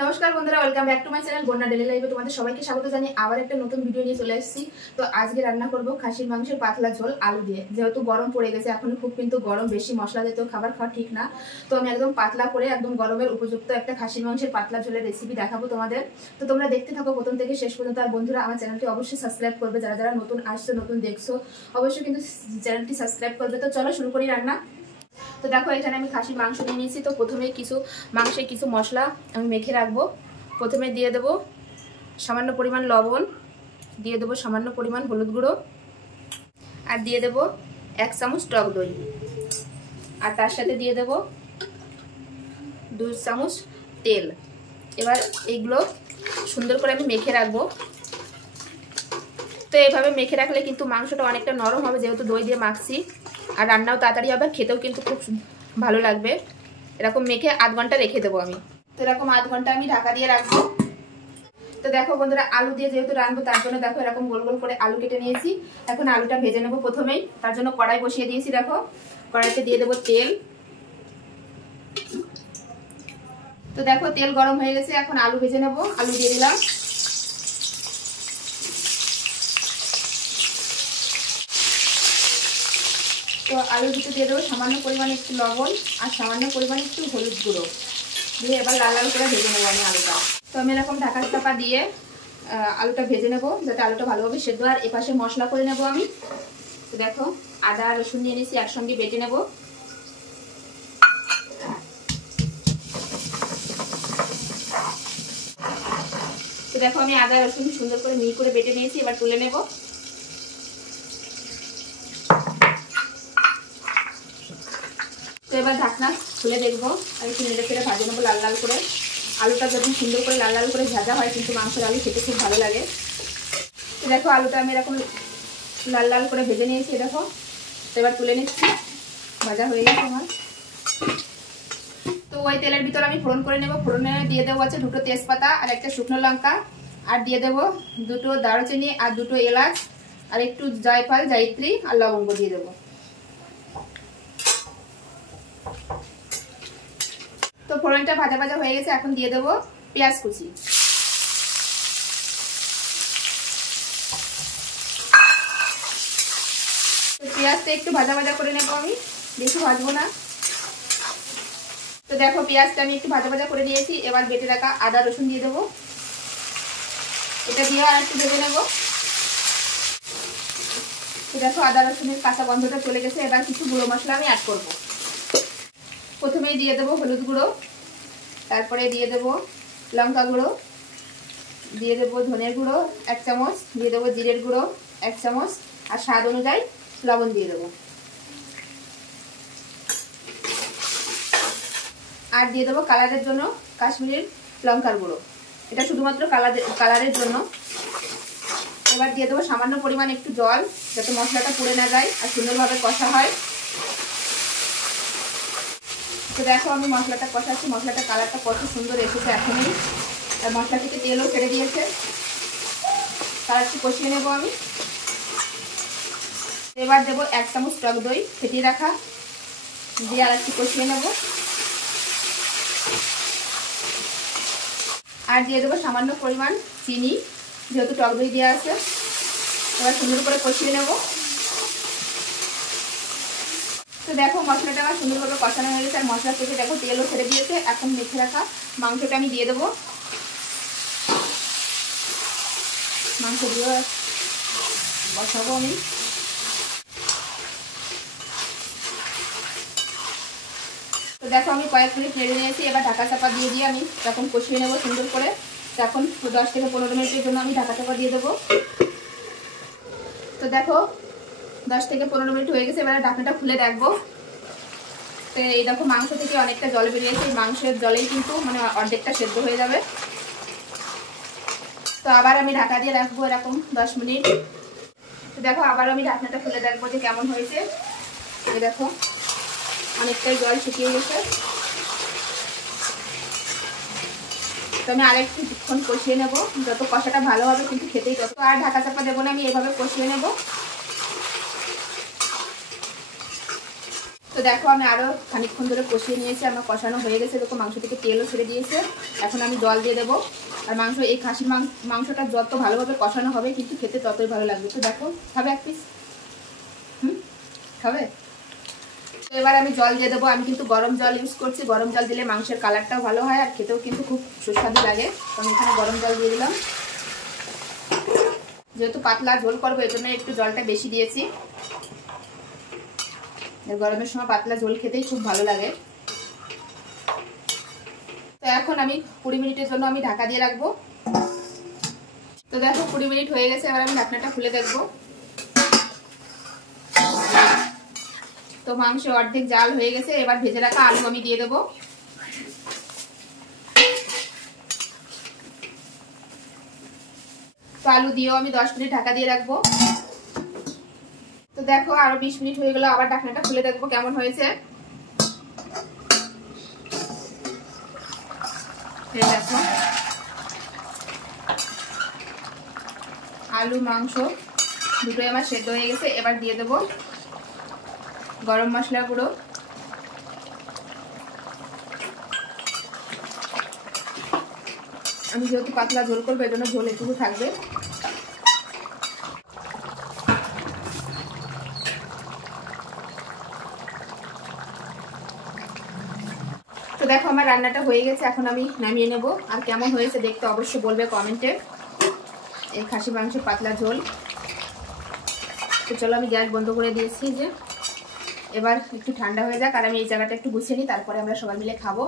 নমস্কার বন্ধুরা, welcome back to my channel বন্যা ডেলি লাইফে তোমাদের সবাইকে স্বাগত জানিয়ে আবার একটা নতুন ভিডিও নিয়ে চলে এসেছি। তো আজকে রান্না করব খাসির মাংসের পাতলা ঝোল আলু দিয়ে। যেহেতু গরম পড়ে গেছে, এখন খুব কিন্তু গরম, বেশি মশলা দিয়ে তো খাবার খাওয়া ঠিক না। তো আমি একদম পাতলা করে একদম গরমের উপযুক্ত একটা খাসির মাংসের পাতলা ঝোলের রেসিপি দেখাবো তোমাদের। তো তোমরা দেখতে থাকো প্রথম থেকে শেষ পর্যন্ত। আর বন্ধুরা, আমার চ্যানেলটি অবশ্যই সাবস্ক্রাইব করবে, যারা যারা নতুন আসছো, নতুন দেখছো, অবশ্যই কিন্তু চ্যানেলটি সাবস্ক্রাইব করবে। তো চলো শুরু করি রান্না। তো দেখো, এখানে আমি খাসির মাংস নিয়ে নিয়েছি। তো প্রথমে মাংসে কিছু মশলা আমি মেখে রাখবো। প্রথমে দিয়ে দেবো সামান্য পরিমাণ লবণ, দিয়ে দেবো সামান্য পরিমাণ হলুদ গুঁড়ো, আর দিয়ে দেবো 1 চামচ টক দই, আর তার সাথে দিয়ে দেবো 2 চামচ তেল। এবার এইগুলো সুন্দর করে আমি মেখে রাখবো। তো এইভাবে মেখে রাখলে কিন্তু মাংসটা অনেকটা নরম হবে, যেহেতু দই দিয়ে মাখছি, আর রান্নাও তাড়াতাড়ি হবে, খেতেও কিন্তু খুব ভালো লাগবে। এরকম মেখে আধ ঘন্টা রেখে দেবো আমি। তো এরকম আধ ঘন্টা আমি ঢাকা দিয়ে রাখবো। তো দেখো বন্ধুরা, আলু দিয়ে যেহেতু রান্নবো, তার জন্য দেখো এরকম গোল গোল করে আলু কেটে নিয়েছি। এখন আলুটা ভেজে নেবো প্রথমেই। তার জন্য কড়াই বসিয়ে দিয়েছি। দেখো, কড়াইতে দিয়ে দেবো তেল। তো দেখো, তেল গরম হয়ে গেছে, এখন আলু ভেজে নেবো। আলু দিয়ে দিলাম। তো আলুর ভিতরে দিয়ে দেবো সামান্য পরিমাণে একটু লবণ আর সামান্য পরিমাণে একটু হলুদ গুঁড়ো দিয়ে এবার লাল লাল করে ভেজে নেবো আমি আলুটা। তো আমি এরকম ঢাকা চাপা দিয়ে আলুটা ভেজে নেবো, যাতে আলুটা ভালোভাবে সেদ্ধ। আর এপাশে মশলা করে নেবো আমি। তো দেখো, আদা রসুন নিয়ে নিয়েছি, একসঙ্গে বেটে নেবো। তো দেখো, আমি আদা রসুন সুন্দর করে মিহি করে বেটে নিয়েছি, এবার তুলে নেবো। তো এবার ঢাকনা খুলে দেখবো, আর একটু নেড়ে ফেড়ে ভাজে নেবো লাল লাল করে। আলুটা যখন সুন্দর করে লাল লাল করে ভাজা হয়, কিন্তু মাংসের আলু খেতে খুব ভালো লাগে। তো দেখো, আলুটা আমি এরকম লাল লাল করে ভেজে নিয়েছি। দেখো, তো এবার তুলে নিচ্ছি, ভাজা হয়ে গেছে আমার। তো ওই তেলের ভিতর আমি ফোড়ন করে নেবো। ফোড়নে দিয়ে দেবো আছে 2টো তেজপাতা আর একটা শুকনো লঙ্কা, আর দিয়ে দেবো 2টো দারুচিনি আর 2টো এলাচ, আর একটু জয়ফল, জায়িত্রী আর লবঙ্গ দিয়ে দেবো। তো ফোড়নটা ভাজা ভাজা হয়ে গেছে, এখন দিয়ে দেবো পেঁয়াজ কুচি। তো পেঁয়াজটা একটু ভাজা ভাজা করে নেবো আমি, বেশি ভাজবো না। তো দেখো, পেঁয়াজটা আমি একটু ভাজা ভাজা করে নিয়েছি। এবার বেটে রাখা আদা রসুন দিয়ে দেবো। এটা দিয়ে আর একটু ভেজে নেবো। তো দেখো, আদা রসুনের কাঁচা গন্ধটা চলে গেছে। এবার কিছু গুঁড়ো মশলা আমি অ্যাড করবো। প্রথমেই দিয়ে দেবো হলুদ গুঁড়ো, তারপরে দিয়ে দেবো লঙ্কা গুঁড়ো, দিয়ে দেবো ধনের গুঁড়ো 1 চামচ, দিয়ে দেবো জিরের গুঁড়ো 1 চামচ, আর স্বাদ অনুযায়ী লবণ দিয়ে দেবো। আর দিয়ে দেবো কালারের জন্য কাশ্মীরি লঙ্কার গুঁড়ো, এটা শুধুমাত্র কালারের জন্য। এবার দিয়ে দেবো সামান্য পরিমাণ একটু জল, যাতে মশলাটা পুড়ে না যায় আর সুন্দরভাবে কষা হয়। তো দেখো, আমি মশলাটা কষাচ্ছি। মশলাটা কালারটা কত সুন্দর এসেছে এখনই, আর মশলা থেকে তেলও ছেড়ে দিয়েছে। তার একটু কষিয়ে নেবো আমি। এবার দেবো 1 চামচ টক দই ফেটিয়ে রাখা, দিয়ে আর একটু কষিয়ে নেবো। আর দিয়ে দেবো সামান্য পরিমাণ চিনি, যেহেতু টক দই দেওয়া আছে। এবার সুন্দর করে কষিয়ে নেব। তো দেখো, মশলাটা আমার সুন্দরভাবে কষানো হয়ে গেছে, আর মশলা থেকে দেখো তেলও ছেড়ে দিয়েছে। এখন মেখে রাখা মাংসটা আমি দিয়ে দেবো। মাংস দিয়ে বসাবো আমি। তো দেখো, আমি কয়েক মিনিট নেড়ে নিয়েছি। এবার ঢাকা চাপা দিয়ে আমি তখন কষিয়ে নেবো সুন্দর করে। তখন 10 থেকে 15 মিনিটের জন্য আমি ঢাকা চাপা দিয়ে দেবো। তো দেখো, 10 থেকে 15 মিনিট হয়ে গেছে। এবার ঢাকনাটা খুলে রাখবো। তো এই দেখো, মাংস থেকে অনেকটা জল বেরিয়েছে। এই মাংসের জলেই কিন্তু মানে অর্ধেকটা সেদ্ধ হয়ে যাবে। তো আবার আমি ঢাকা দিয়ে রাখবো এরকম 10 মিনিট। তো দেখো, আবার আমি ঢাকনাটা খুলে রাখবো যে কেমন হয়েছে। এই দেখো, অনেকটাই জল শুকিয়ে গেছে। তো আমি আরেকটুক্ষণ কষিয়ে নেবো। যত কষাটা ভালো হবে কিন্তু খেতেই তত। আর ঢাকা চাপা দেবো না, আমি এভাবে কষিয়ে নেবো। তো দেখো আমি আরও খানিকক্ষণ ধরে কষিয়ে নিয়েছি, আমার কষানো হয়ে গেছে। দেখো মাংস থেকে তেলও ছেড়ে দিয়েছে। এখন আমি জল দিয়ে দেবো। আর মাংস, এই খাসির মাংসটা যত ভালোভাবে কষানো হবে কিন্তু খেতে ততই ভালো লাগবে। তো দেখো, খাবে এক পিস? খাবে? তো এবার আমি জল দিয়ে দেবো। আমি কিন্তু গরম জল ইউজ করছি। গরম জল দিলে মাংসের কালারটাও ভালো হয় আর খেতেও কিন্তু খুব সুস্বাদু লাগে। তো আমি এখানে গরম জল দিয়ে দিলাম। যেহেতু পাতলা ঝোল করবো এই জন্য একটু জলটা বেশি দিয়েছি। গরমের সময় পাতলা ঝোল খেতেই খুব ভালো লাগে। তো এখন আমি 20 মিনিটের জন্য আমি ঢাকা দিয়ে রাখবো। তো দেখো 20 মিনিট হয়ে গেছে। এবার আমি ঢাকনাটা খুলে দেখবো। তো মাংস অর্ধেক জাল হয়ে গেছে। এবার ভেজে রাখা আলু আমি দিয়ে দেবো। তো আলু দিয়েও আমি 10 মিনিট ঢাকা দিয়ে রাখবো। তো দেখো আরো 20 মিনিট হয়ে গেল। আবার ঢাকনাটা খুলে দেখবো কেমন হয়েছে। দেখো আলু মাংস দুটোই আমার সেদ্ধ হয়ে গেছে। এবার দিয়ে দেবো গরম মশলা গুঁড়ো, আমি যেহেতু পাতলা ঝোল করবো এই জন্য ঝোল একটু থাকবে। তো দেখো আমার রান্নাটা হয়ে গেছে। এখন আমি নামিয়ে নেব। আর কেমন হয়েছে দেখতে অবশ্যই বলবে কমেন্টে। এই খাসি মাংসের পাতলা ঝোল। তো চলো আমি গ্যাস বন্ধ করে দিয়েছি। যে এবার একটু ঠান্ডা হয়ে যাক আর আমি এই জায়গাটা একটু গুছিয়ে নিই, তারপরে আমরা সবাই মিলে খাবো।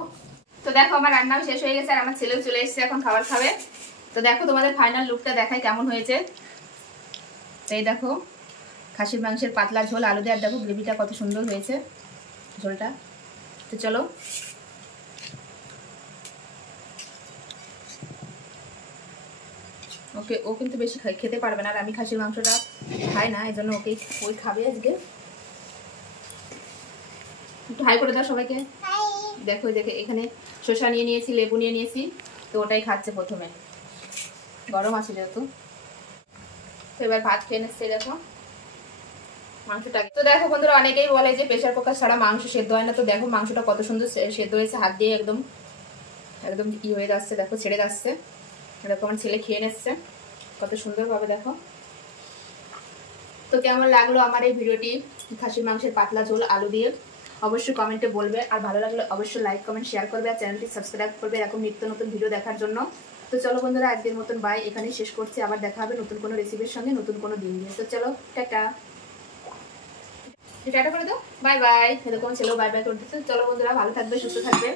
তো দেখো আমার রান্নাও শেষ হয়ে গেছে আর আমার ছেলেও চলে এসেছে এখন খাবার খাবে। তো দেখো তোমাদের ফাইনাল লুকটা দেখাই কেমন হয়েছে। এই দেখো খাসির মাংসের পাতলা ঝোল আলু দিয়ে। আর দেখো গ্রেভিটা কত সুন্দর হয়েছে ঝোলটা। তো চলো ওকে, ও কিন্তু বেশি খেতে পারবে না আর আমি খাসির মাংসটা খাই না, এই জন্য ওকে ওই খাবে আজকে। একটু হাই করে দাও সবাইকে। দেখো দেখে এখানে শসা নিয়ে নিয়েছি, লেবু নিয়ে নিয়েছি। তো ওটাই খাচ্ছে প্রথমে, গরম আছে যেহেতু। তো এবার ভাত খেয়ে নিচ্ছে। দেখো মাংসটা। তো দেখো বন্ধুরা অনেকেই বলে যে প্রেসার কুকার ছাড়া মাংস সেদ্ধ হয় না। তো দেখো মাংসটা কত সুন্দর সেদ্ধ হয়েছে, হাত দিয়ে একদম একদম ই হয়ে যাচ্ছে। দেখো ছেড়ে যাচ্ছে। দেখো আমার ছেলে খেয়ে নিচ্ছে কত সুন্দরভাবে। দেখো তো কেমন লাগলো আমার এই ভিডিওটি খাসির মাংসের পাতলা ঝোল আলু দিয়ে অবশ্যই কমেন্টে বলবে। আর ভালো লাগলে অবশ্যই লাইক কমেন্ট শেয়ার করবে আর চ্যানেলটি সাবস্ক্রাইব করবে এরকম নিত্য নতুন ভিডিও দেখার জন্য। তো চলো বন্ধুরা আজকের মতন বাই, এখানেই শেষ করছি। আবার দেখা হবে নতুন কোনো রেসিপির সঙ্গে নতুন কোনো দিন দিয়ে। তো চলো টাটা। টাটা করে দাও, বাই বাই। এরকম ছেলেও বাই বাই করতেছে। চলো বন্ধুরা ভালো থাকবে, সুস্থ থাকবে।